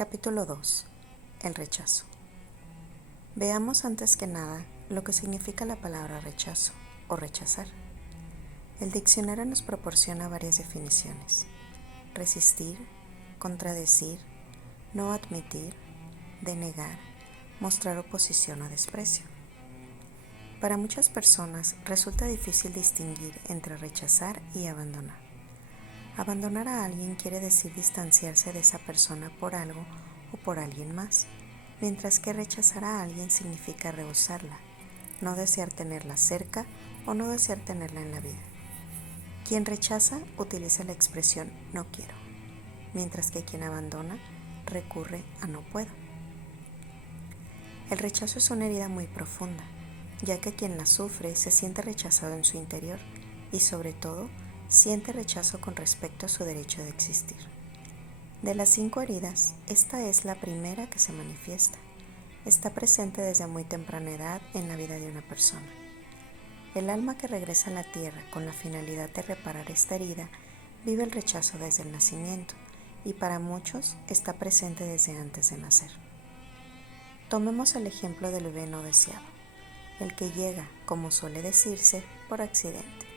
Capítulo 2. El rechazo. Veamos antes que nada lo que significa la palabra rechazo o rechazar. El diccionario nos proporciona varias definiciones: resistir, contradecir, no admitir, denegar, mostrar oposición o desprecio. Para muchas personas resulta difícil distinguir entre rechazar y abandonar. Abandonar a alguien quiere decir distanciarse de esa persona por algo o por alguien más, mientras que rechazar a alguien significa rehusarla, no desear tenerla cerca o no desear tenerla en la vida. Quien rechaza utiliza la expresión no quiero, mientras que quien abandona recurre a no puedo. El rechazo es una herida muy profunda, ya que quien la sufre se siente rechazado en su interior y sobre todo siente rechazo con respecto a su derecho de existir. De las 5 heridas, esta es la primera que se manifiesta. Está presente desde muy temprana edad en la vida de una persona. El alma que regresa a la tierra con la finalidad de reparar esta herida vive el rechazo desde el nacimiento y para muchos está presente desde antes de nacer. Tomemos el ejemplo del bebé no deseado, el que llega, como suele decirse, por accidente.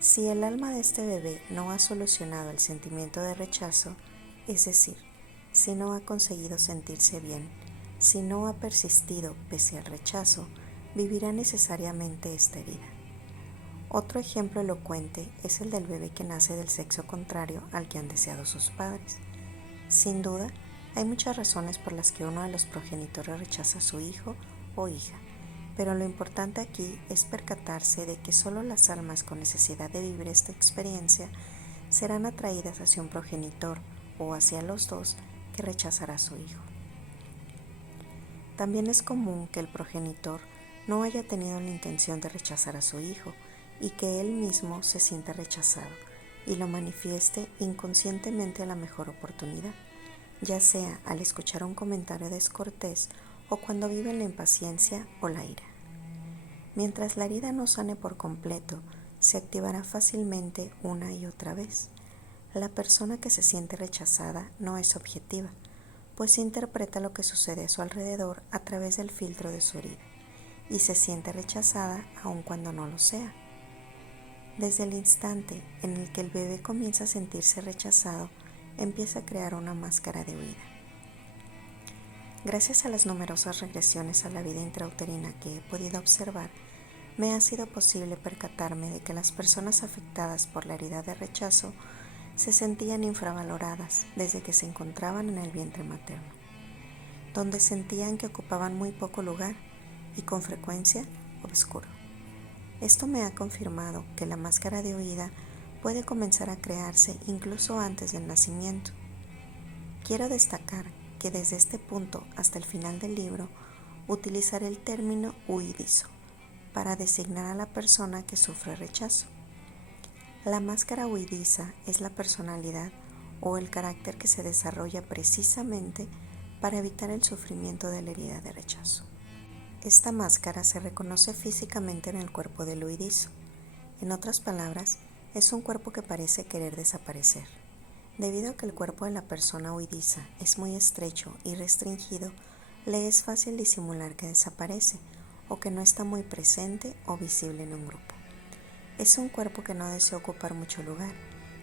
Si el alma de este bebé no ha solucionado el sentimiento de rechazo, es decir, si no ha conseguido sentirse bien, si no ha persistido pese al rechazo, vivirá necesariamente esta herida. Otro ejemplo elocuente es el del bebé que nace del sexo contrario al que han deseado sus padres. Sin duda, hay muchas razones por las que uno de los progenitores rechaza a su hijo o hija, pero lo importante aquí es percatarse de que solo las almas con necesidad de vivir esta experiencia serán atraídas hacia un progenitor o hacia los dos que rechazará a su hijo. También es común que el progenitor no haya tenido la intención de rechazar a su hijo y que él mismo se sienta rechazado y lo manifieste inconscientemente a la mejor oportunidad, ya sea al escuchar un comentario descortés o cuando vive en la impaciencia o la ira. Mientras la herida no sane por completo, se activará fácilmente una y otra vez. La persona que se siente rechazada no es objetiva, pues interpreta lo que sucede a su alrededor a través del filtro de su herida, y se siente rechazada aun cuando no lo sea. Desde el instante en el que el bebé comienza a sentirse rechazado, empieza a crear una máscara de huida. Gracias a las numerosas regresiones a la vida intrauterina que he podido observar, me ha sido posible percatarme de que las personas afectadas por la herida de rechazo se sentían infravaloradas desde que se encontraban en el vientre materno, donde sentían que ocupaban muy poco lugar y con frecuencia obscuro. Esto me ha confirmado que la máscara de huida puede comenzar a crearse incluso antes del nacimiento. Quiero destacar que desde este punto hasta el final del libro utilizaré el término huidizo para designar a la persona que sufre rechazo. La máscara huidiza es la personalidad o el carácter que se desarrolla precisamente para evitar el sufrimiento de la herida de rechazo. Esta máscara se reconoce físicamente en el cuerpo del huidizo. En otras palabras, es un cuerpo que parece querer desaparecer. Debido a que el cuerpo de la persona huidiza es muy estrecho y restringido, le es fácil disimular que desaparece o que no está muy presente o visible en un grupo. Es un cuerpo que no desea ocupar mucho lugar,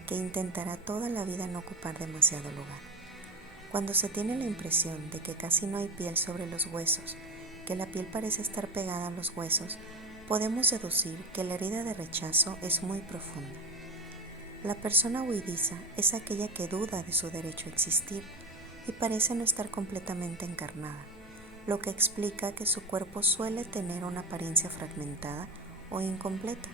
que intentará toda la vida no ocupar demasiado lugar. Cuando se tiene la impresión de que casi no hay piel sobre los huesos, que la piel parece estar pegada a los huesos, podemos deducir que la herida de rechazo es muy profunda. La persona huidiza es aquella que duda de su derecho a existir y parece no estar completamente encarnada, lo que explica que su cuerpo suele tener una apariencia fragmentada o incompleta.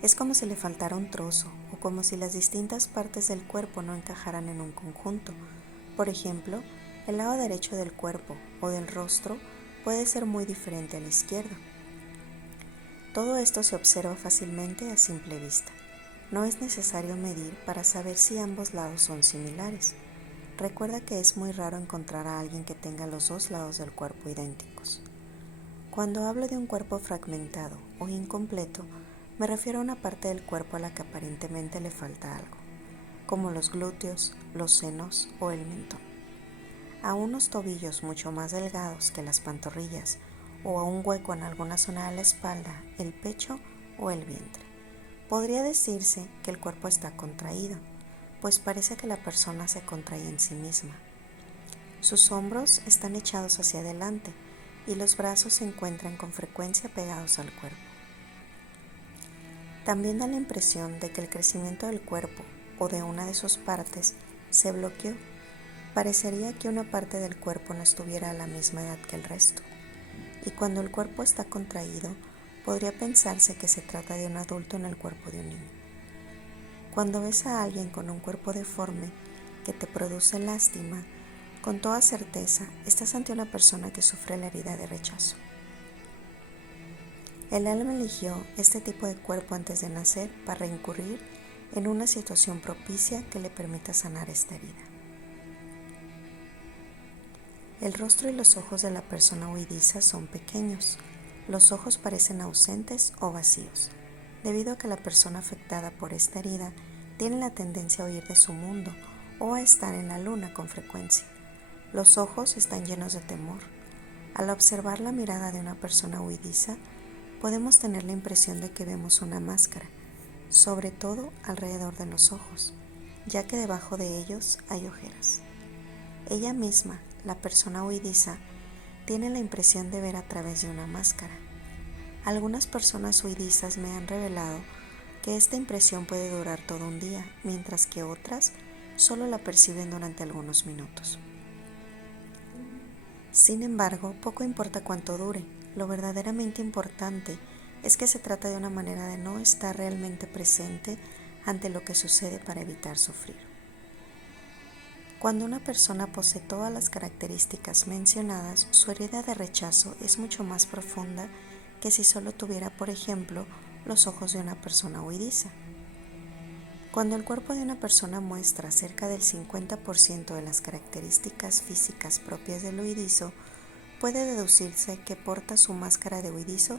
Es como si le faltara un trozo o como si las distintas partes del cuerpo no encajaran en un conjunto. Por ejemplo, el lado derecho del cuerpo o del rostro puede ser muy diferente al izquierdo. Todo esto se observa fácilmente a simple vista. No es necesario medir para saber si ambos lados son similares. Recuerda que es muy raro encontrar a alguien que tenga los dos lados del cuerpo idénticos. Cuando hablo de un cuerpo fragmentado o incompleto, me refiero a una parte del cuerpo a la que aparentemente le falta algo. como los glúteos, los senos o el mentón, a unos tobillos mucho más delgados que las pantorrillas o a un hueco en alguna zona de la espalda, el pecho o el vientre. Podría decirse que el cuerpo está contraído, pues parece que la persona se contrae en sí misma. Sus hombros están echados hacia adelante y los brazos se encuentran con frecuencia pegados al cuerpo. También da la impresión de que el crecimiento del cuerpo o de una de sus partes se bloqueó. Parecería que una parte del cuerpo no estuviera a la misma edad que el resto. Y cuando el cuerpo está contraído, podría pensarse que se trata de un adulto en el cuerpo de un niño. Cuando ves a alguien con un cuerpo deforme que te produce lástima, con toda certeza estás ante una persona que sufre la herida de rechazo. El alma eligió este tipo de cuerpo antes de nacer para incurrir en una situación propicia que le permita sanar esta herida. El rostro y los ojos de la persona huidiza son pequeños. Los ojos parecen ausentes o vacíos, debido a que la persona afectada por esta herida tiene la tendencia a huir de su mundo o a estar en la luna con frecuencia. Los ojos están llenos de temor. Al observar la mirada de una persona huidiza, podemos tener la impresión de que vemos una máscara, sobre todo alrededor de los ojos, ya que debajo de ellos hay ojeras. Ella misma, la persona huidiza, tiene la impresión de ver a través de una máscara. Algunas personas huidizas me han revelado que esta impresión puede durar todo un día, mientras que otras solo la perciben durante algunos minutos. Sin embargo, poco importa cuánto dure. Lo verdaderamente importante es que se trata de una manera de no estar realmente presente ante lo que sucede para evitar sufrir. Cuando una persona posee todas las características mencionadas, su herida de rechazo es mucho más profunda que si solo tuviera, por ejemplo, los ojos de una persona huidiza. Cuando el cuerpo de una persona muestra cerca del 50% de las características físicas propias del huidizo, puede deducirse que porta su máscara de huidizo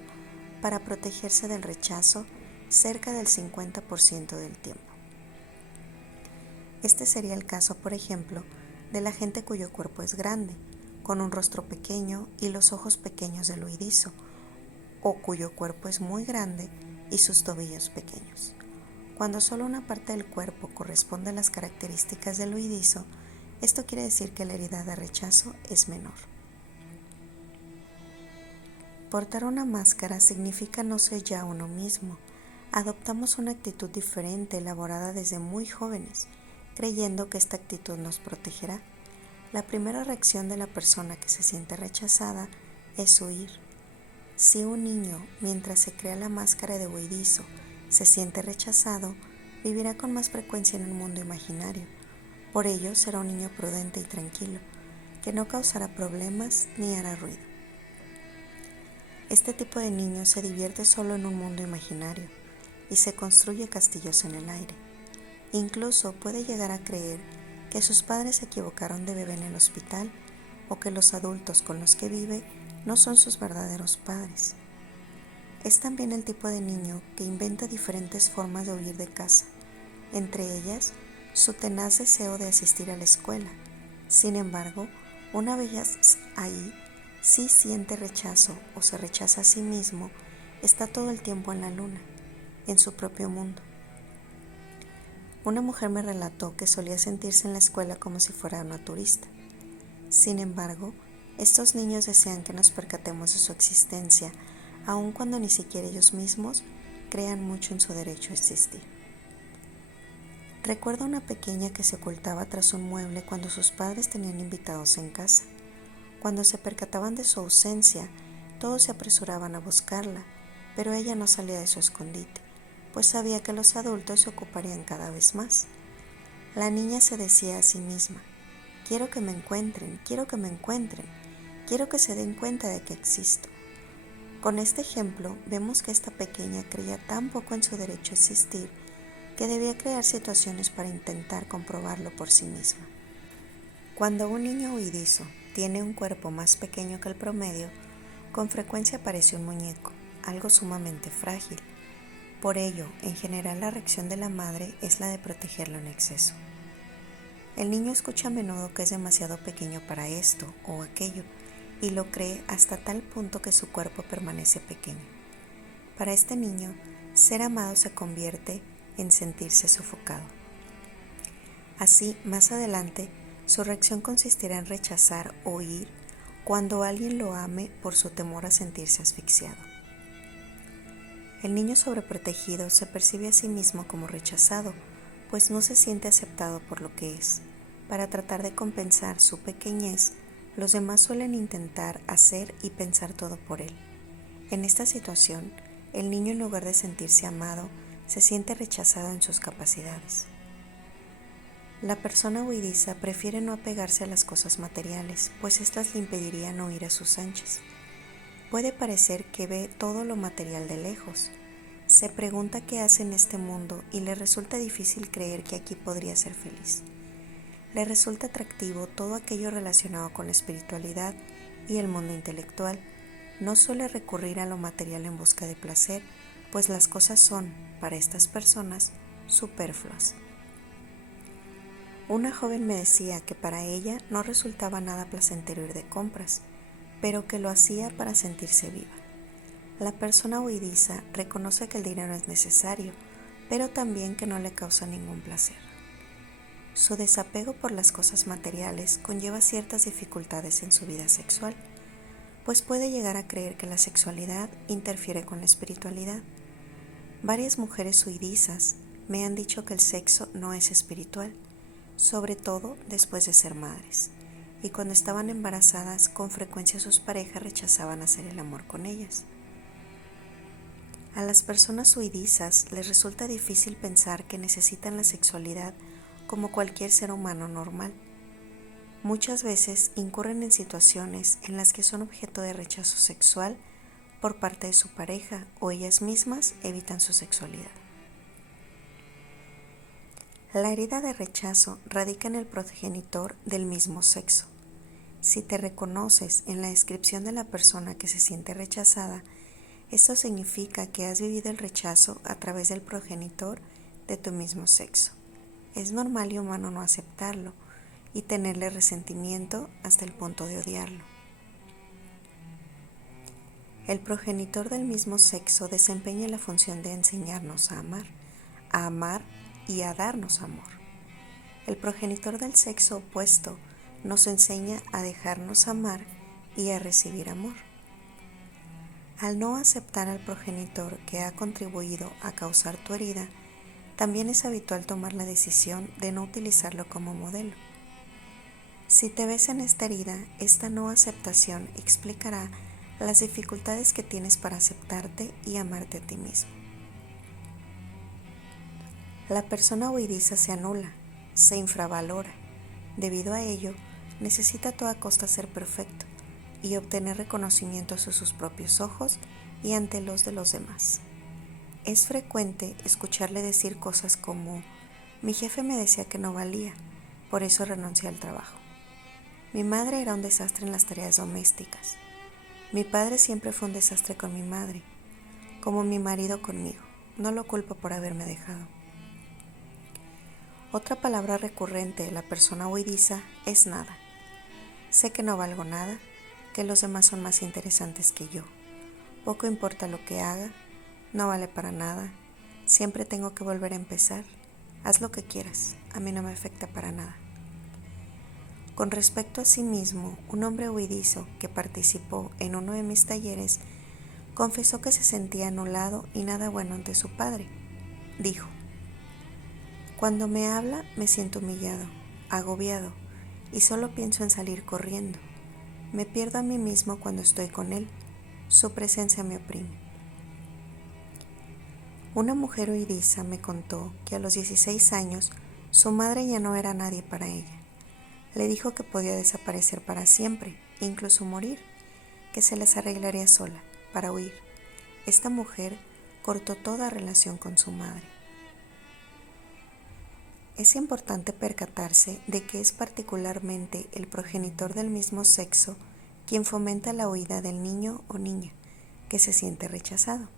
para protegerse del rechazo cerca del 50% del tiempo. Este sería el caso, por ejemplo, de la gente cuyo cuerpo es grande, con un rostro pequeño y los ojos pequeños del huidizo, o cuyo cuerpo es muy grande y sus tobillos pequeños. Cuando solo una parte del cuerpo corresponde a las características del huidizo, esto quiere decir que la herida de rechazo es menor. Portar una máscara significa no ser ya uno mismo. Adoptamos una actitud diferente elaborada desde muy jóvenes, creyendo que esta actitud nos protegerá. La primera reacción de la persona que se siente rechazada es huir. Si un niño, mientras se crea la máscara de huidizo, se siente rechazado, vivirá con más frecuencia en un mundo imaginario. Por ello, será un niño prudente y tranquilo, que no causará problemas ni hará ruido. Este tipo de niño se divierte solo en un mundo imaginario y se construye castillos en el aire. Incluso puede llegar a creer que sus padres se equivocaron de bebé en el hospital o que los adultos con los que vive no son sus verdaderos padres. Es también el tipo de niño que inventa diferentes formas de huir de casa, entre ellas su tenaz deseo de asistir a la escuela. Sin embargo, una vez ahí, si siente rechazo o se rechaza a sí mismo, está todo el tiempo en la luna, en su propio mundo. Una mujer me relató que solía sentirse en la escuela como si fuera una turista. Sin embargo, estos niños desean que nos percatemos de su existencia, aun cuando ni siquiera ellos mismos crean mucho en su derecho a existir. Recuerdo a una pequeña que se ocultaba tras un mueble cuando sus padres tenían invitados en casa. Cuando se percataban de su ausencia, todos se apresuraban a buscarla, pero ella no salía de su escondite, pues sabía que los adultos se ocuparían cada vez más. La niña se decía a sí misma: quiero que me encuentren, quiero que me encuentren, quiero que se den cuenta de que existo. Con este ejemplo, vemos que esta pequeña creía tan poco en su derecho a existir que debía crear situaciones para intentar comprobarlo por sí misma. Cuando un niño huidizo tiene un cuerpo más pequeño que el promedio, con frecuencia parece un muñeco, algo sumamente frágil. Por ello, en general la reacción de la madre es la de protegerlo en exceso. El niño escucha a menudo que es demasiado pequeño para esto o aquello y lo cree hasta tal punto que su cuerpo permanece pequeño. Para este niño, ser amado se convierte en sentirse sofocado. Así, más adelante, su reacción consistirá en rechazar o huir cuando alguien lo ame por su temor a sentirse asfixiado. El niño sobreprotegido se percibe a sí mismo como rechazado, pues no se siente aceptado por lo que es. Para tratar de compensar su pequeñez, los demás suelen intentar hacer y pensar todo por él. En esta situación, el niño, en lugar de sentirse amado, se siente rechazado en sus capacidades. La persona huidiza prefiere no apegarse a las cosas materiales, pues éstas le impedirían huir a sus anchas. Puede parecer que ve todo lo material de lejos. Se pregunta qué hace en este mundo y le resulta difícil creer que aquí podría ser feliz. Le resulta atractivo todo aquello relacionado con la espiritualidad y el mundo intelectual. No suele recurrir a lo material en busca de placer, pues las cosas son, para estas personas, superfluas. Una joven me decía que para ella no resultaba nada placentero ir de compras, pero que lo hacía para sentirse viva. La persona huidiza reconoce que el dinero es necesario, pero también que no le causa ningún placer. Su desapego por las cosas materiales conlleva ciertas dificultades en su vida sexual, pues puede llegar a creer que la sexualidad interfiere con la espiritualidad. Varias mujeres huidizas me han dicho que el sexo no es espiritual, sobre todo después de ser madres, y cuando estaban embarazadas con frecuencia sus parejas rechazaban hacer el amor con ellas. A las personas huidizas les resulta difícil pensar que necesitan la sexualidad como cualquier ser humano normal. Muchas veces incurren en situaciones en las que son objeto de rechazo sexual por parte de su pareja o ellas mismas evitan su sexualidad. La herida de rechazo radica en el progenitor del mismo sexo. Si te reconoces en la descripción de la persona que se siente rechazada, esto significa que has vivido el rechazo a través del progenitor de tu mismo sexo. Es normal y humano no aceptarlo y tenerle resentimiento hasta el punto de odiarlo. El progenitor del mismo sexo desempeña la función de enseñarnos a amar y a darnos amor. El progenitor del sexo opuesto nos enseña a dejarnos amar y a recibir amor. Al no aceptar al progenitor que ha contribuido a causar tu herida, también es habitual tomar la decisión de no utilizarlo como modelo. Si te ves en esta herida, esta no aceptación explicará las dificultades que tienes para aceptarte y amarte a ti mismo. La persona huidiza se anula, se infravalora. Debido a ello, necesita a toda costa ser perfecto y obtener reconocimiento a sus propios ojos y ante los de los demás. Es frecuente escucharle decir cosas como: mi jefe me decía que no valía, por eso renuncié al trabajo. Mi madre era un desastre en las tareas domésticas. Mi padre siempre fue un desastre con mi madre, como mi marido conmigo. No lo culpo por haberme dejado. Otra palabra recurrente de la persona huidiza es nada. Sé que no valgo nada, que los demás son más interesantes que yo. Poco importa lo que haga, no vale para nada, siempre tengo que volver a empezar. Haz lo que quieras, a mí no me afecta para nada. Con respecto a sí mismo, un hombre huidizo que participó en uno de mis talleres confesó que se sentía anulado y nada bueno ante su padre. Dijo: cuando me habla me siento humillado, agobiado y solo pienso en salir corriendo. Me pierdo a mí mismo cuando estoy con él, su presencia me oprime. Una mujer huidiza me contó que a los 16 años su madre ya no era nadie para ella. Le dijo que podía desaparecer para siempre, incluso morir, que se las arreglaría sola, para huir. Esta mujer cortó toda relación con su madre. Es importante percatarse de que es particularmente el progenitor del mismo sexo quien fomenta la huida del niño o niña que se siente rechazado.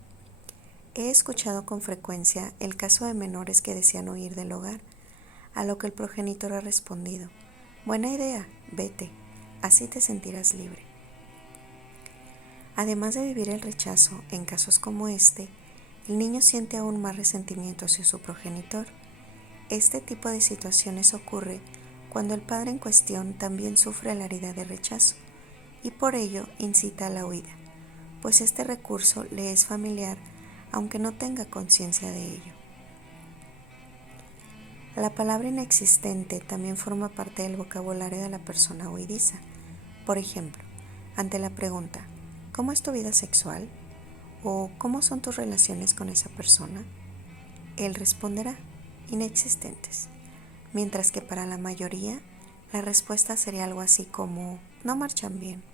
He escuchado con frecuencia el caso de menores que desean huir del hogar, a lo que el progenitor ha respondido: buena idea, vete, así te sentirás libre. Además de vivir el rechazo, en casos como este, el niño siente aún más resentimiento hacia su progenitor. Este tipo de situaciones ocurre cuando el padre en cuestión también sufre la herida de rechazo y por ello incita a la huida, pues este recurso le es familiar aunque no tenga conciencia de ello. La palabra inexistente también forma parte del vocabulario de la persona huidiza. Por ejemplo, ante la pregunta ¿cómo es tu vida sexual? O ¿cómo son tus relaciones con esa persona?, él responderá inexistentes, mientras que para la mayoría la respuesta sería algo así como no marchan bien.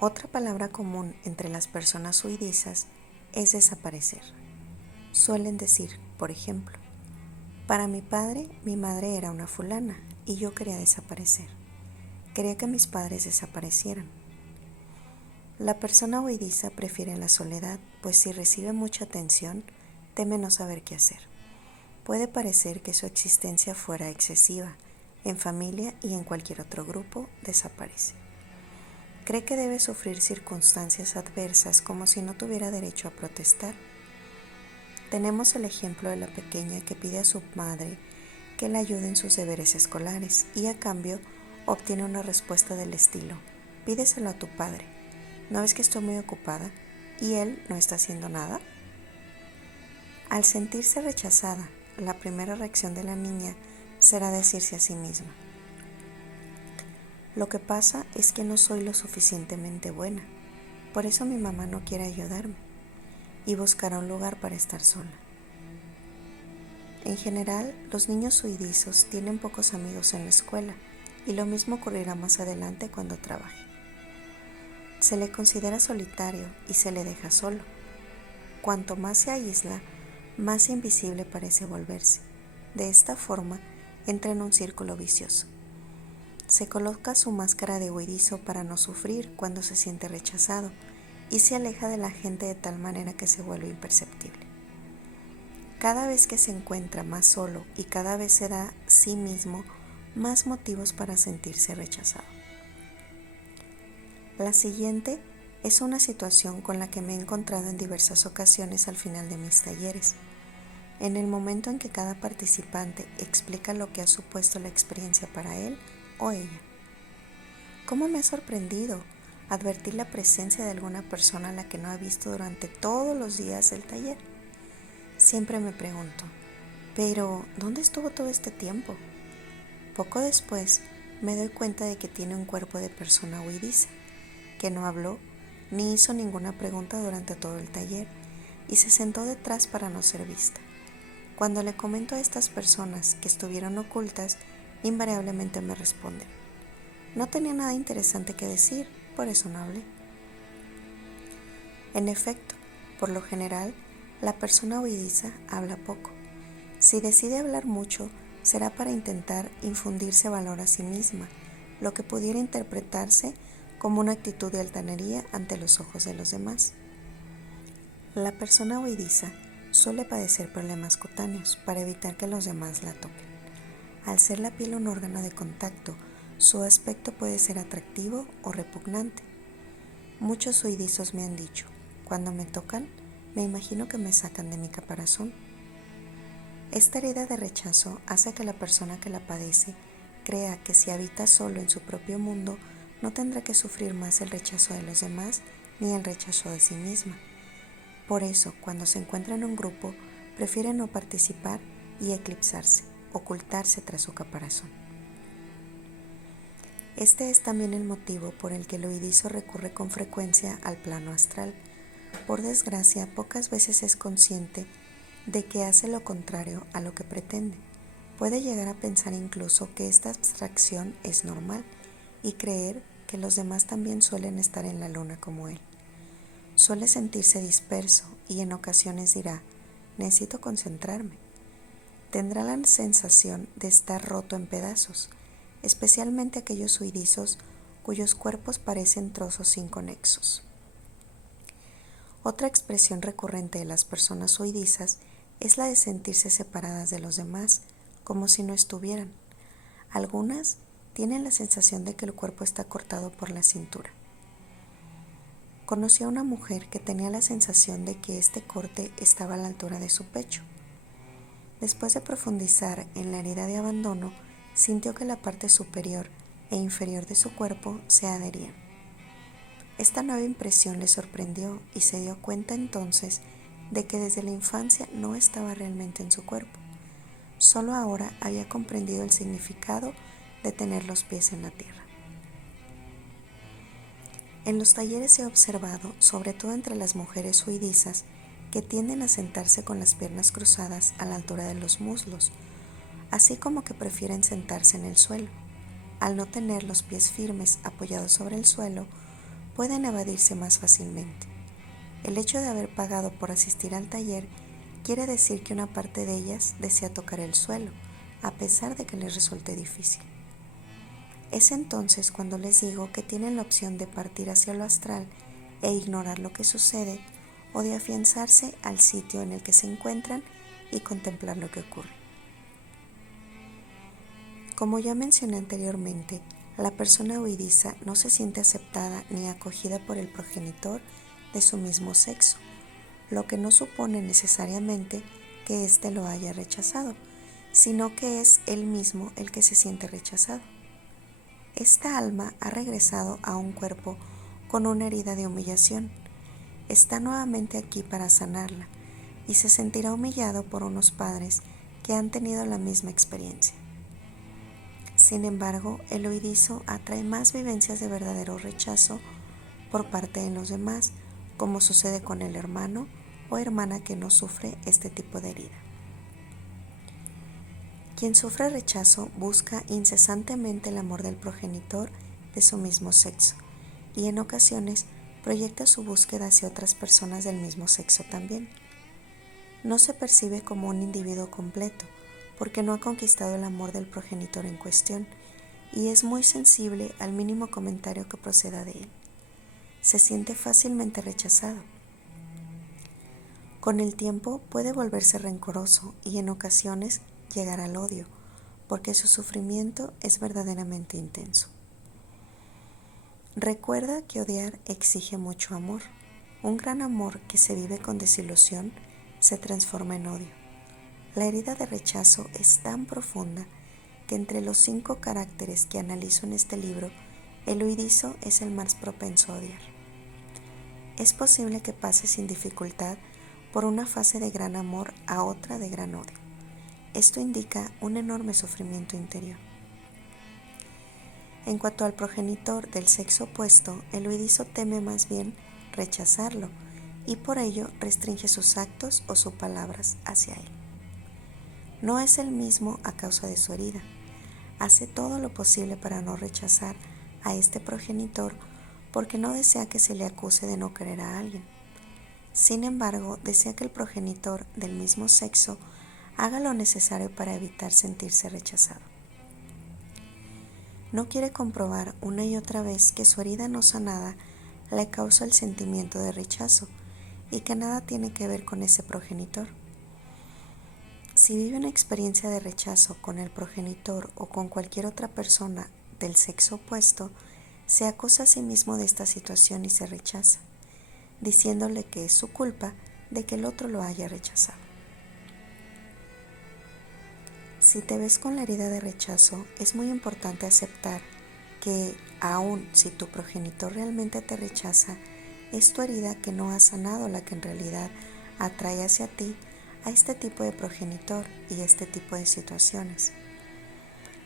Otra palabra común entre las personas huidizas es desaparecer. Suelen decir, por ejemplo, para mi padre, mi madre era una fulana y yo quería desaparecer. Quería que mis padres desaparecieran. La persona huidiza prefiere la soledad, pues si recibe mucha atención, teme no saber qué hacer. Puede parecer que su existencia fuera excesiva. En familia y en cualquier otro grupo, desaparece. Cree que debe sufrir circunstancias adversas como si no tuviera derecho a protestar. Tenemos el ejemplo de la pequeña que pide a su madre que la ayude en sus deberes escolares y a cambio obtiene una respuesta del estilo: pídeselo a tu padre, ¿no ves que estoy muy ocupada y él no está haciendo nada? Al sentirse rechazada, la primera reacción de la niña será decirse a sí misma: lo que pasa es que no soy lo suficientemente buena, por eso mi mamá no quiere ayudarme, y buscará un lugar para estar sola. En general, los niños huidizos tienen pocos amigos en la escuela, y lo mismo ocurrirá más adelante cuando trabaje. Se le considera solitario y se le deja solo. Cuanto más se aísla, más invisible parece volverse. De esta forma, entra en un círculo vicioso. Se coloca su máscara de huidizo para no sufrir cuando se siente rechazado y se aleja de la gente de tal manera que se vuelve imperceptible. Cada vez que se encuentra más solo y cada vez se da a sí mismo más motivos para sentirse rechazado. La siguiente es una situación con la que me he encontrado en diversas ocasiones al final de mis talleres. En el momento en que cada participante explica lo que ha supuesto la experiencia para él o ella. ¿Cómo me ha sorprendido advertir la presencia de alguna persona a la que no he visto durante todos los días del taller? Siempre me pregunto, ¿pero dónde estuvo todo este tiempo? Poco después me doy cuenta de que tiene un cuerpo de persona huidiza, que no habló ni hizo ninguna pregunta durante todo el taller y se sentó detrás para no ser vista. Cuando le comento a estas personas que estuvieron ocultas, invariablemente me responden: no tenía nada interesante que decir, por eso no hablé. En efecto, por lo general, la persona huidiza habla poco. Si decide hablar mucho, será para intentar infundirse valor a sí misma, lo que pudiera interpretarse como una actitud de altanería ante los ojos de los demás. La persona huidiza suele padecer problemas cutáneos para evitar que los demás la toquen. Al ser la piel un órgano de contacto, su aspecto puede ser atractivo o repugnante. Muchos huidizos me han dicho: cuando me tocan, me imagino que me sacan de mi caparazón. Esta herida de rechazo hace que la persona que la padece crea que si habita solo en su propio mundo, no tendrá que sufrir más el rechazo de los demás ni el rechazo de sí misma. Por eso, cuando se encuentra en un grupo, prefiere no participar y eclipsarse, ocultarse tras su caparazón. Este es también el motivo por el que el huidizo recurre con frecuencia al plano astral. Por desgracia, pocas veces es consciente de que hace lo contrario a lo que pretende. Puede llegar a pensar incluso que esta abstracción es normal y creer que los demás también suelen estar en la luna como él. Suele sentirse disperso y en ocasiones dirá: necesito concentrarme. Tendrá la sensación de estar roto en pedazos, especialmente aquellos huidizos cuyos cuerpos parecen trozos inconexos. Otra expresión recurrente de las personas huidizas es la de sentirse separadas de los demás, como si no estuvieran. Algunas tienen la sensación de que el cuerpo está cortado por la cintura. Conocí a una mujer que tenía la sensación de que este corte estaba a la altura de su pecho. Después de profundizar en la herida de abandono, sintió que la parte superior e inferior de su cuerpo se adherían. Esta nueva impresión le sorprendió y se dio cuenta entonces de que desde la infancia no estaba realmente en su cuerpo. Solo ahora había comprendido el significado de tener los pies en la tierra. En los talleres he observado, sobre todo entre las mujeres huidizas, que tienden a sentarse con las piernas cruzadas a la altura de los muslos, así como que prefieren sentarse en el suelo. Al no tener los pies firmes apoyados sobre el suelo, pueden evadirse más fácilmente. El hecho de haber pagado por asistir al taller quiere decir que una parte de ellas desea tocar el suelo, a pesar de que les resulte difícil. Es entonces cuando les digo que tienen la opción de partir hacia lo astral e ignorar lo que sucede, o de afianzarse al sitio en el que se encuentran y contemplar lo que ocurre. Como ya mencioné anteriormente, la persona huidiza no se siente aceptada ni acogida por el progenitor de su mismo sexo, lo que no supone necesariamente que éste lo haya rechazado, sino que es él mismo el que se siente rechazado. Esta alma ha regresado a un cuerpo con una herida de humillación. Está nuevamente aquí para sanarla y se sentirá humillado por unos padres que han tenido la misma experiencia. Sin embargo, el huidizo atrae más vivencias de verdadero rechazo por parte de los demás, como sucede con el hermano o hermana que no sufre este tipo de herida. Quien sufre rechazo busca incesantemente el amor del progenitor de su mismo sexo y en ocasiones proyecta su búsqueda hacia otras personas del mismo sexo también. No se percibe como un individuo completo porque no ha conquistado el amor del progenitor en cuestión y es muy sensible al mínimo comentario que proceda de él. Se siente fácilmente rechazado. Con el tiempo puede volverse rencoroso y en ocasiones llegar al odio, porque su sufrimiento es verdaderamente intenso. Recuerda que odiar exige mucho amor. Un gran amor que se vive con desilusión se transforma en odio. La herida de rechazo es tan profunda que entre los 5 caracteres que analizo en este libro, el huidizo es el más propenso a odiar. Es posible que pase sin dificultad por una fase de gran amor a otra de gran odio. Esto indica un enorme sufrimiento interior. En cuanto al progenitor del sexo opuesto, el huidizo teme más bien rechazarlo y por ello restringe sus actos o sus palabras hacia él. No es el mismo a causa de su herida. Hace todo lo posible para no rechazar a este progenitor porque no desea que se le acuse de no querer a alguien. Sin embargo, desea que el progenitor del mismo sexo haga lo necesario para evitar sentirse rechazado. No quiere comprobar una y otra vez que su herida no sanada le causa el sentimiento de rechazo y que nada tiene que ver con ese progenitor. Si vive una experiencia de rechazo con el progenitor o con cualquier otra persona del sexo opuesto, se acusa a sí mismo de esta situación y se rechaza, diciéndole que es su culpa de que el otro lo haya rechazado. Si te ves con la herida de rechazo, es muy importante aceptar que, aun si tu progenitor realmente te rechaza, es tu herida que no ha sanado la que en realidad atrae hacia ti a este tipo de progenitor y este tipo de situaciones.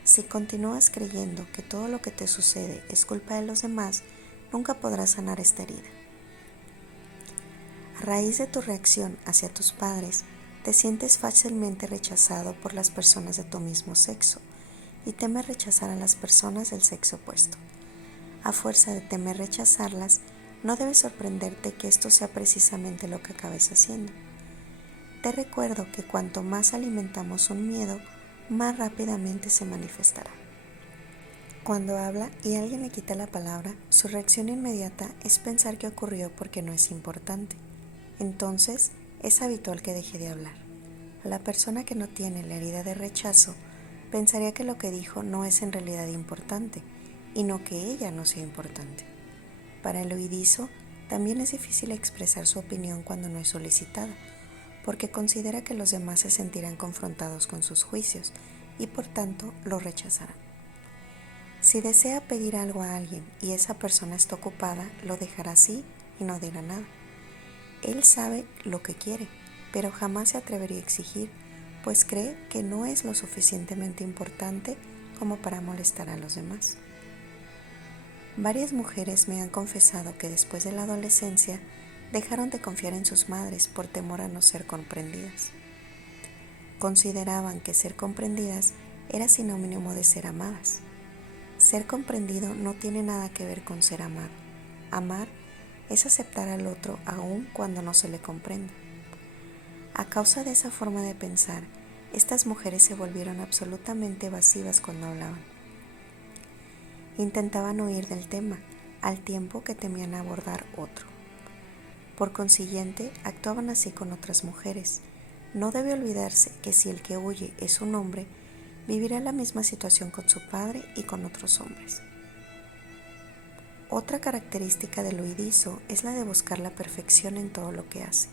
Si continúas creyendo que todo lo que te sucede es culpa de los demás, nunca podrás sanar esta herida. A raíz de tu reacción hacia tus padres, te sientes fácilmente rechazado por las personas de tu mismo sexo y temes rechazar a las personas del sexo opuesto. A fuerza de temer rechazarlas, no debe sorprenderte que esto sea precisamente lo que acabes haciendo. Te recuerdo que cuanto más alimentamos un miedo, más rápidamente se manifestará. Cuando habla y alguien le quita la palabra, su reacción inmediata es pensar que ocurrió porque no es importante. entonces es habitual que deje de hablar. La persona que no tiene la herida de rechazo pensaría que lo que dijo no es en realidad importante y no que ella no sea importante. Para el huidizo, también es difícil expresar su opinión cuando no es solicitada, porque considera que los demás se sentirán confrontados con sus juicios y por tanto lo rechazarán. Si desea pedir algo a alguien y esa persona está ocupada, lo dejará así y no dirá nada. Él sabe lo que quiere, pero jamás se atrevería a exigir, pues cree que no es lo suficientemente importante como para molestar a los demás. Varias mujeres me han confesado que después de la adolescencia dejaron de confiar en sus madres por temor a no ser comprendidas. Consideraban que ser comprendidas era sinónimo de ser amadas. Ser comprendido no tiene nada que ver con ser amado. Amar es aceptar al otro aun cuando no se le comprende. A causa de esa forma de pensar, estas mujeres se volvieron absolutamente evasivas cuando hablaban. Intentaban huir del tema, al tiempo que temían abordar otro. Por consiguiente, actuaban así con otras mujeres. No debe olvidarse que si el que huye es un hombre, vivirá la misma situación con su padre y con otros hombres. Otra característica del huidizo es la de buscar la perfección en todo lo que hace,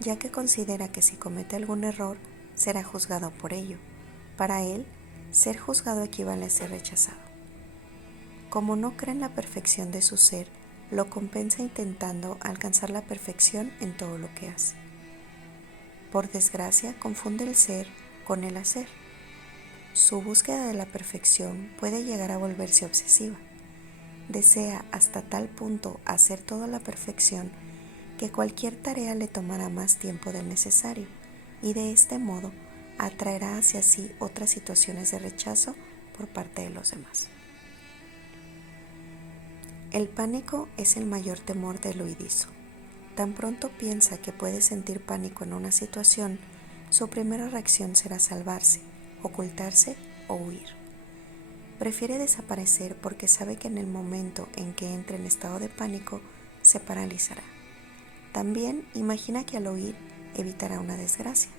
ya que considera que si comete algún error, será juzgado por ello. Para él, ser juzgado equivale a ser rechazado. Como no cree en la perfección de su ser, lo compensa intentando alcanzar la perfección en todo lo que hace. Por desgracia, confunde el ser con el hacer. Su búsqueda de la perfección puede llegar a volverse obsesiva. Desea hasta tal punto hacer todo a la perfección que cualquier tarea le tomará más tiempo del necesario y de este modo atraerá hacia sí otras situaciones de rechazo por parte de los demás. El pánico es el mayor temor del huidizo. Tan pronto piensa que puede sentir pánico en una situación, su primera reacción será salvarse, ocultarse o huir. Prefiere desaparecer porque sabe que en el momento en que entre en estado de pánico, se paralizará. También imagina que al huir evitará una desgracia.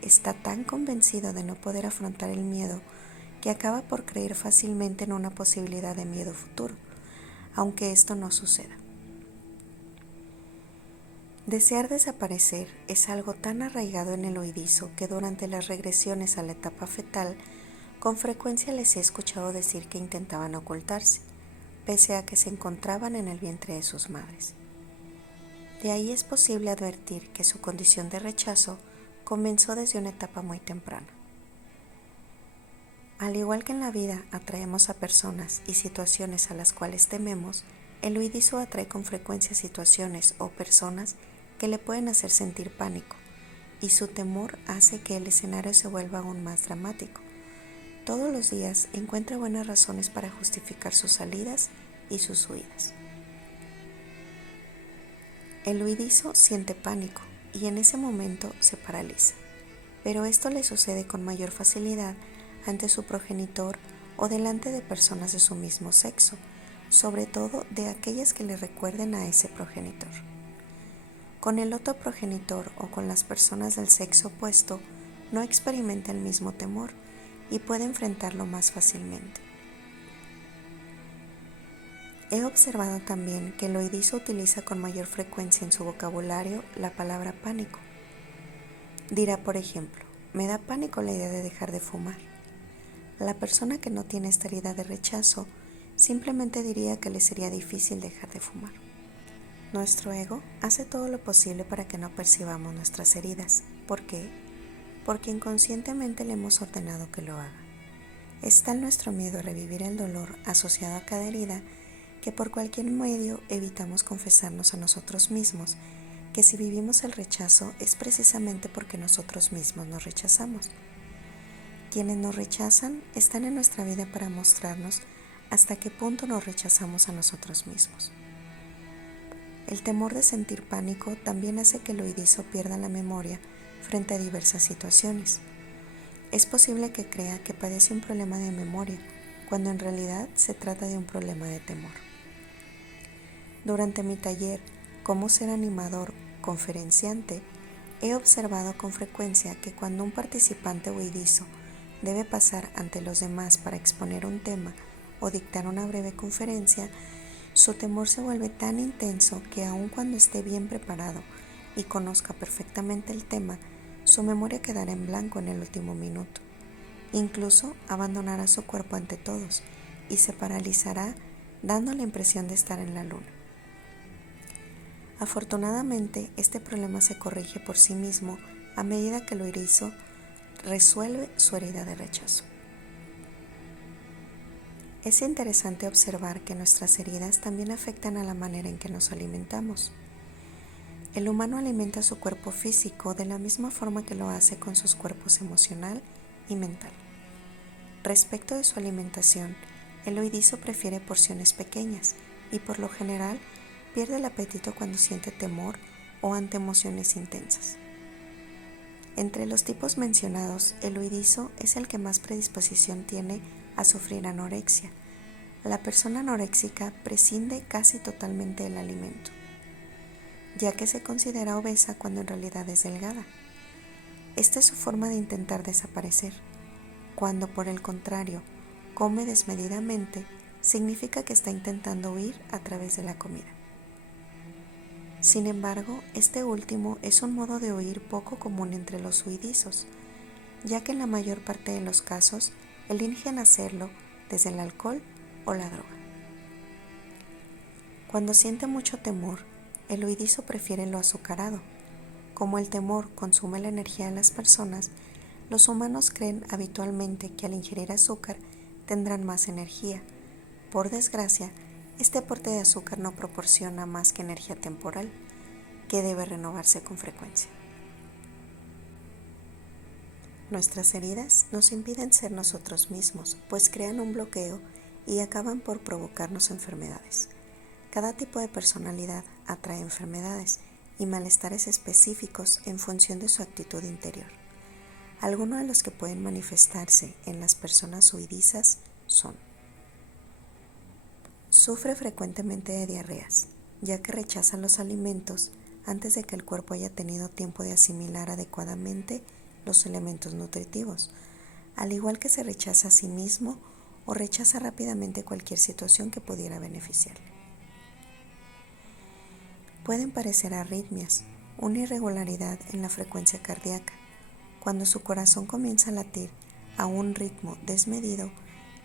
Está tan convencido de no poder afrontar el miedo que acaba por creer fácilmente en una posibilidad de miedo futuro, aunque esto no suceda. Desear desaparecer es algo tan arraigado en el huidizo que durante las regresiones a la etapa fetal, con frecuencia les he escuchado decir que intentaban ocultarse, pese a que se encontraban en el vientre de sus madres. De ahí es posible advertir que su condición de rechazo comenzó desde una etapa muy temprana. Al igual que en la vida atraemos a personas y situaciones a las cuales tememos, el huidizo atrae con frecuencia situaciones o personas que le pueden hacer sentir pánico, y su temor hace que el escenario se vuelva aún más dramático. Todos los días encuentra buenas razones para justificar sus salidas y sus huidas. El huidizo siente pánico y en ese momento se paraliza, pero esto le sucede con mayor facilidad ante su progenitor o delante de personas de su mismo sexo, sobre todo de aquellas que le recuerden a ese progenitor. Con el otro progenitor o con las personas del sexo opuesto no experimenta el mismo temor y puede enfrentarlo más fácilmente. He observado también que el huidizo utiliza con mayor frecuencia en su vocabulario la palabra pánico. Dirá, por ejemplo, me da pánico la idea de dejar de fumar. La persona que no tiene esta herida de rechazo simplemente diría que le sería difícil dejar de fumar. Nuestro ego hace todo lo posible para que no percibamos nuestras heridas. ¿Por qué? Porque inconscientemente le hemos ordenado que lo haga. Es tal nuestro miedo a revivir el dolor asociado a cada herida que por cualquier medio evitamos confesarnos a nosotros mismos que si vivimos el rechazo es precisamente porque nosotros mismos nos rechazamos. Quienes nos rechazan están en nuestra vida para mostrarnos hasta qué punto nos rechazamos a nosotros mismos. El temor de sentir pánico también hace que el huidizo pierda la memoria frente a diversas situaciones. Es posible que crea que padece un problema de memoria, cuando en realidad se trata de un problema de temor. Durante mi taller, Cómo ser animador conferenciante, he observado con frecuencia que cuando un participante huidizo debe pasar ante los demás para exponer un tema o dictar una breve conferencia, su temor se vuelve tan intenso que aun cuando esté bien preparado y conozca perfectamente el tema, su memoria quedará en blanco en el último minuto. Incluso abandonará su cuerpo ante todos y se paralizará, dando la impresión de estar en la luna. Afortunadamente, este problema se corrige por sí mismo a medida que el huirizo resuelve su herida de rechazo. Es interesante observar que nuestras heridas también afectan a la manera en que nos alimentamos. El humano alimenta su cuerpo físico de la misma forma que lo hace con sus cuerpos emocional y mental. Respecto de su alimentación, el huidizo prefiere porciones pequeñas y por lo general pierde el apetito cuando siente temor o ante emociones intensas. Entre los tipos mencionados, el huidizo es el que más predisposición tiene a sufrir anorexia. La persona anoréxica prescinde casi totalmente del alimento, ya que se considera obesa cuando en realidad es delgada. Esta es su forma de intentar desaparecer. Cuando, por el contrario, come desmedidamente, significa que está intentando huir a través de la comida. Sin embargo, este último es un modo de huir poco común entre los huidizos, ya que en la mayor parte de los casos eligen hacerlo desde el alcohol o la droga. Cuando siente mucho temor, el huidizo prefiere lo azucarado. Como el temor consume la energía de las personas, los humanos creen habitualmente que al ingerir azúcar tendrán más energía. Por desgracia, este aporte de azúcar no proporciona más que energía temporal, que debe renovarse con frecuencia. Nuestras heridas nos impiden ser nosotros mismos, pues crean un bloqueo y acaban por provocarnos enfermedades. Cada tipo de personalidad atrae enfermedades y malestares específicos en función de su actitud interior. Algunos de los que pueden manifestarse en las personas huidizas son: sufre frecuentemente de diarreas, ya que rechaza los alimentos antes de que el cuerpo haya tenido tiempo de asimilar adecuadamente los elementos nutritivos, al igual que se rechaza a sí mismo o rechaza rápidamente cualquier situación que pudiera beneficiarle. Pueden parecer arritmias, una irregularidad en la frecuencia cardíaca. Cuando su corazón comienza a latir a un ritmo desmedido,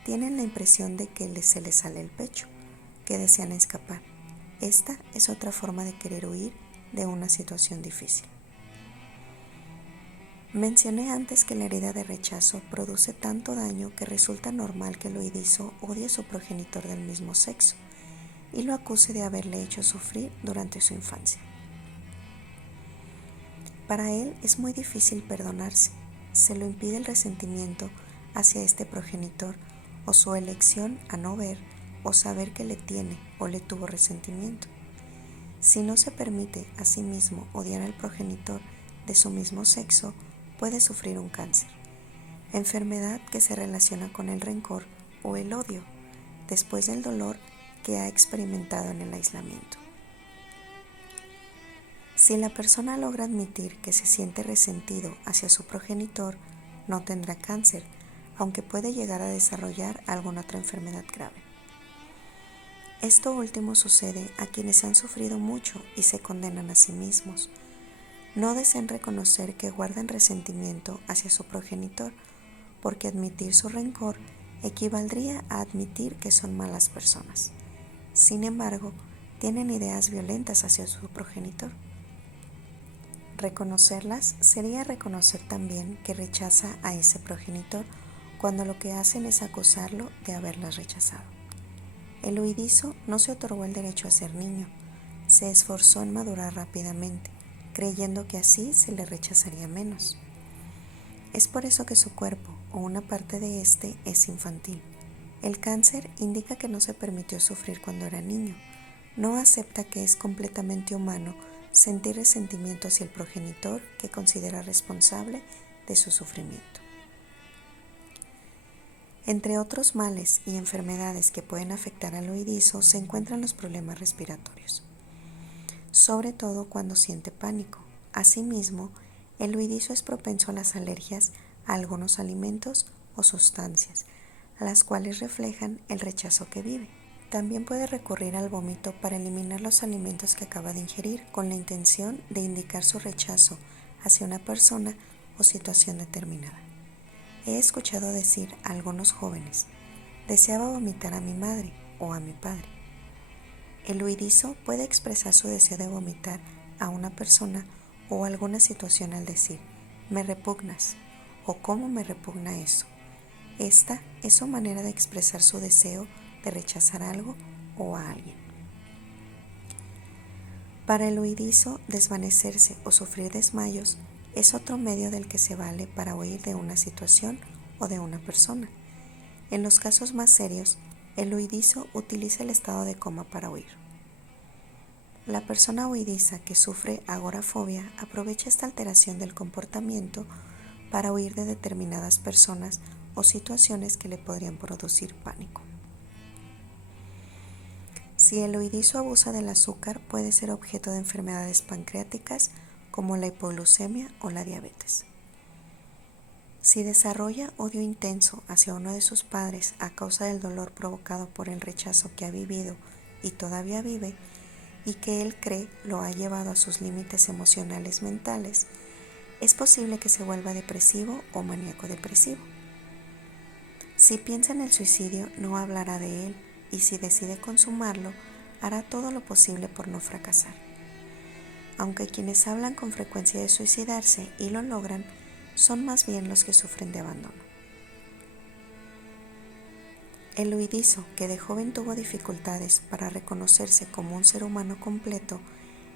tienen la impresión de que se les sale el pecho, que desean escapar. Esta es otra forma de querer huir de una situación difícil. Mencioné antes que la herida de rechazo produce tanto daño que resulta normal que el huidizo odie a su progenitor del mismo sexo y lo acuse de haberle hecho sufrir durante su infancia. Para él es muy difícil perdonarse, se lo impide el resentimiento hacia este progenitor o su elección a no ver o saber que le tiene o le tuvo resentimiento. Si no se permite a sí mismo odiar al progenitor de su mismo sexo, puede sufrir un cáncer, enfermedad que se relaciona con el rencor o el odio, después del dolor que ha experimentado en el aislamiento. Si la persona logra admitir que se siente resentido hacia su progenitor, no tendrá cáncer, aunque puede llegar a desarrollar alguna otra enfermedad grave. Esto último sucede a quienes han sufrido mucho y se condenan a sí mismos. No desean reconocer que guardan resentimiento hacia su progenitor, porque admitir su rencor equivaldría a admitir que son malas personas. Sin embargo, tienen ideas violentas hacia su progenitor. Reconocerlas sería reconocer también que rechaza a ese progenitor cuando lo que hacen es acusarlo de haberlas rechazado. El huidizo no se otorgó el derecho a ser niño, se esforzó en madurar rápidamente, creyendo que así se le rechazaría menos. Es por eso que su cuerpo, o una parte de este, es infantil. El cáncer indica que no se permitió sufrir cuando era niño. No acepta que es completamente humano sentir resentimiento hacia el progenitor que considera responsable de su sufrimiento. Entre otros males y enfermedades que pueden afectar al huidizo se encuentran los problemas respiratorios. sobre todo cuando siente pánico. Asimismo, el huidizo es propenso a las alergias a algunos alimentos o sustancias, las cuales reflejan el rechazo que vive. También puede recurrir al vómito para eliminar los alimentos que acaba de ingerir con la intención de indicar su rechazo hacia una persona o situación determinada. He escuchado decir a algunos jóvenes: deseaba vomitar a mi madre o a mi padre. El huidizo puede expresar su deseo de vomitar a una persona o alguna situación al decir: me repugnas o cómo me repugna eso. Esta es su manera de expresar su deseo de rechazar algo o a alguien. Para el huidizo, desvanecerse o sufrir desmayos es otro medio del que se vale para huir de una situación o de una persona. En los casos más serios, el huidizo utiliza el estado de coma para huir. La persona huidiza que sufre agorafobia aprovecha esta alteración del comportamiento para huir de determinadas personas o situaciones que le podrían producir pánico. Si el huidizo abusa del azúcar, puede ser objeto de enfermedades pancreáticas como la hipoglucemia o la diabetes. Si desarrolla odio intenso hacia uno de sus padres a causa del dolor provocado por el rechazo que ha vivido y todavía vive, y que él cree lo ha llevado a sus límites emocionales mentales, es posible que se vuelva depresivo o maníaco depresivo. Si piensa en el suicidio, no hablará de él, y si decide consumarlo, hará todo lo posible por no fracasar. Aunque quienes hablan con frecuencia de suicidarse y lo logran, son más bien los que sufren de abandono. El huidizo, que de joven tuvo dificultades para reconocerse como un ser humano completo,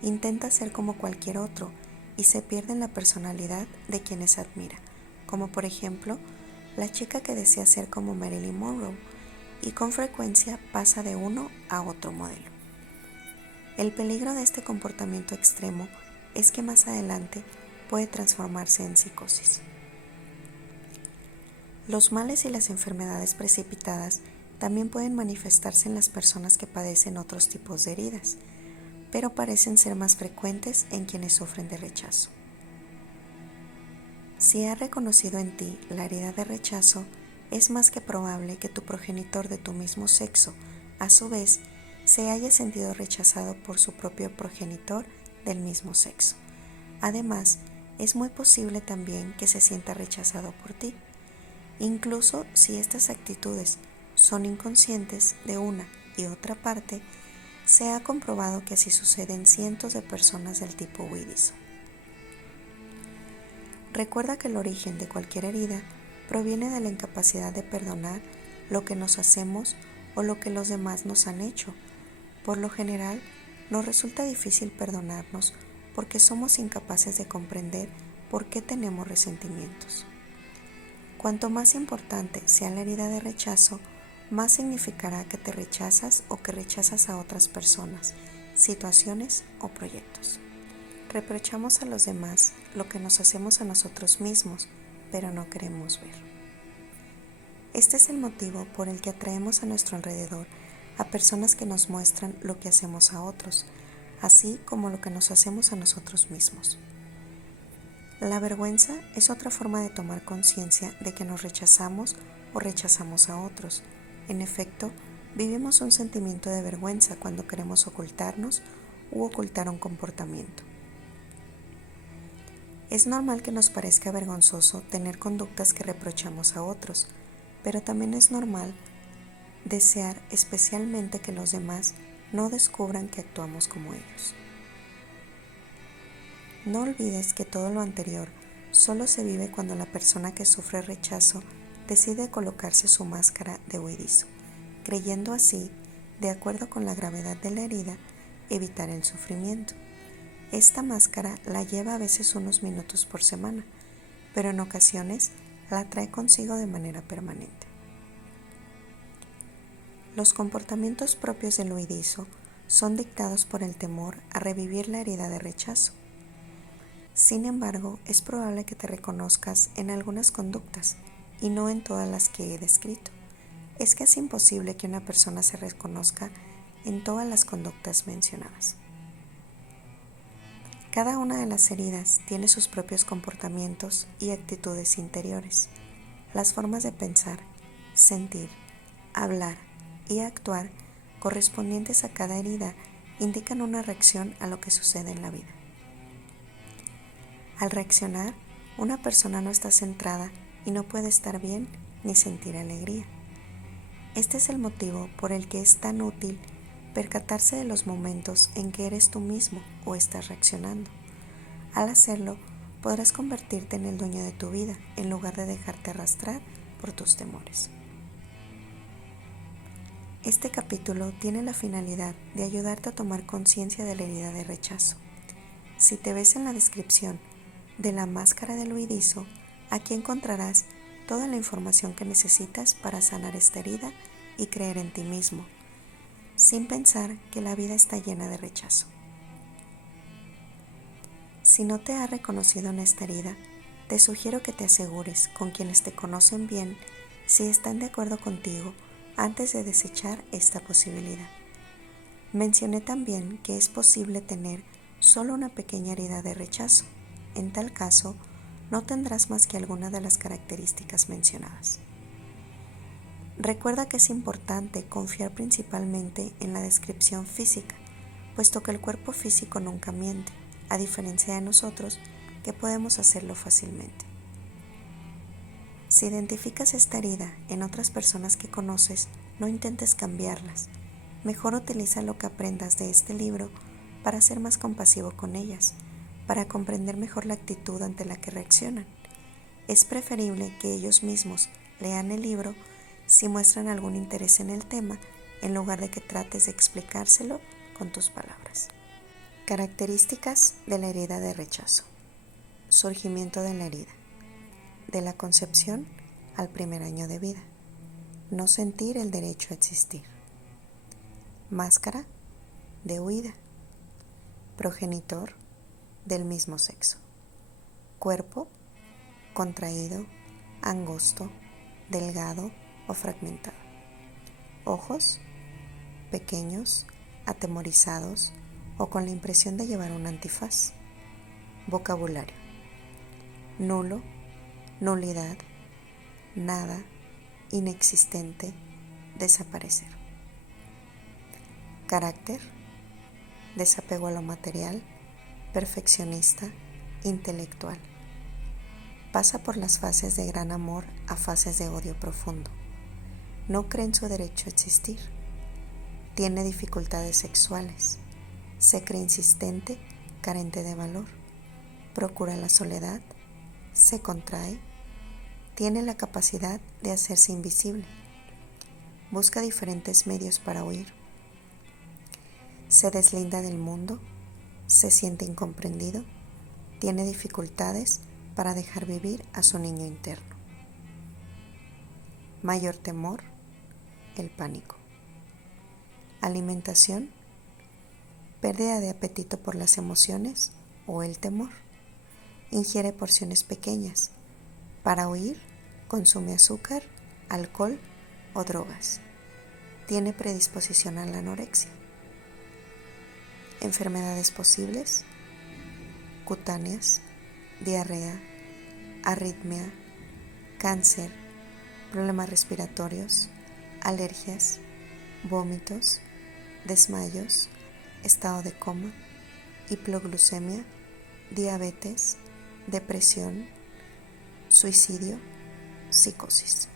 intenta ser como cualquier otro y se pierde en la personalidad de quienes admira, como por ejemplo la chica que desea ser como Marilyn Monroe, y con frecuencia pasa de uno a otro modelo. El peligro de este comportamiento extremo es que más adelante puede transformarse en psicosis. Los males y las enfermedades precipitadas también pueden manifestarse en las personas que padecen otros tipos de heridas, pero parecen ser más frecuentes en quienes sufren de rechazo. Si has reconocido en ti la herida de rechazo, es más que probable que tu progenitor de tu mismo sexo, a su vez, se haya sentido rechazado por su propio progenitor del mismo sexo. Además, es muy posible también que se sienta rechazado por ti, incluso si estas actitudes son inconscientes de una y otra parte. Se ha comprobado que así sucede en cientos de personas del tipo huidizo. Recuerda que el origen de cualquier herida proviene de la incapacidad de perdonar lo que nos hacemos o lo que los demás nos han hecho. Por lo general, nos resulta difícil perdonarnos porque somos incapaces de comprender por qué tenemos resentimientos. Cuanto más importante sea la herida de rechazo, más significará que te rechazas o que rechazas a otras personas, situaciones o proyectos. Reprochamos a los demás lo que nos hacemos a nosotros mismos, pero no queremos ver. Este es el motivo por el que atraemos a nuestro alrededor a personas que nos muestran lo que hacemos a otros, así como lo que nos hacemos a nosotros mismos. La vergüenza es otra forma de tomar conciencia de que nos rechazamos o rechazamos a otros. En efecto, vivimos un sentimiento de vergüenza cuando queremos ocultarnos u ocultar un comportamiento. Es normal que nos parezca vergonzoso tener conductas que reprochamos a otros, pero también es normal desear especialmente que los demás no descubran que actuamos como ellos. No olvides que todo lo anterior solo se vive cuando la persona que sufre rechazo decide colocarse su máscara de huidizo, creyendo así, de acuerdo con la gravedad de la herida, evitar el sufrimiento. Esta máscara la lleva a veces unos minutos por semana, pero en ocasiones la trae consigo de manera permanente. Los comportamientos propios del huidizo son dictados por el temor a revivir la herida de rechazo. Sin embargo, es probable que te reconozcas en algunas conductas y no en todas las que he descrito. Es casi imposible que una persona se reconozca en todas las conductas mencionadas. Cada una de las heridas tiene sus propios comportamientos y actitudes interiores. Las formas de pensar, sentir, hablar y actuar correspondientes a cada herida indican una reacción a lo que sucede en la vida. Al reaccionar, una persona no está centrada y no puede estar bien ni sentir alegría. Este es el motivo por el que es tan útil percatarse de los momentos en que eres tú mismo o estás reaccionando. Al hacerlo, podrás convertirte en el dueño de tu vida en lugar de dejarte arrastrar por tus temores. Este capítulo tiene la finalidad de ayudarte a tomar conciencia de la herida de rechazo. Si te ves en la descripción de La Máscara del Huidizo, aquí encontrarás toda la información que necesitas para sanar esta herida y creer en ti mismo, sin pensar que la vida está llena de rechazo. Si no te has reconocido en esta herida, te sugiero que te asegures con quienes te conocen bien si están de acuerdo contigo antes de desechar esta posibilidad. Mencioné también que es posible tener solo una pequeña herida de rechazo. En tal caso, no tendrás más que alguna de las características mencionadas. Recuerda que es importante confiar principalmente en la descripción física, puesto que el cuerpo físico nunca miente, a diferencia de nosotros, que podemos hacerlo fácilmente. Si identificas esta herida en otras personas que conoces, no intentes cambiarlas. Mejor utiliza lo que aprendas de este libro para ser más compasivo con ellas, para comprender mejor la actitud ante la que reaccionan. Es preferible que ellos mismos lean el libro si muestran algún interés en el tema, en lugar de que trates de explicárselo con tus palabras. Características de la herida de rechazo. Surgimiento de la herida. De la concepción al primer año de vida. No sentir el derecho a existir. Máscara de huida. Progenitor del mismo sexo. Cuerpo contraído, angosto, delgado o fragmentado. Ojos pequeños, atemorizados o con la impresión de llevar un antifaz. Vocabulario: nulo, nulidad, nada, inexistente, desaparecer. Carácter: desapego a lo material, perfeccionista, intelectual. Pasa por las fases de gran amor a fases de odio profundo. No cree en su derecho a existir. Tiene dificultades sexuales. Se cree insistente, carente de valor. Procura la soledad. Se contrae. Tiene la capacidad de hacerse invisible. Busca diferentes medios para huir. Se deslinda del mundo. Se siente incomprendido. Tiene dificultades para dejar vivir a su niño interno. Mayor temor: el pánico. Alimentación: pérdida de apetito por las emociones o el temor. Ingiere porciones pequeñas. Para huir, consume azúcar, alcohol o drogas. Tiene predisposición a la anorexia. Enfermedades posibles: cutáneas, diarrea, arritmia, cáncer, problemas respiratorios, alergias, vómitos, desmayos, estado de coma, hipoglucemia, diabetes, depresión, suicidio, psicosis.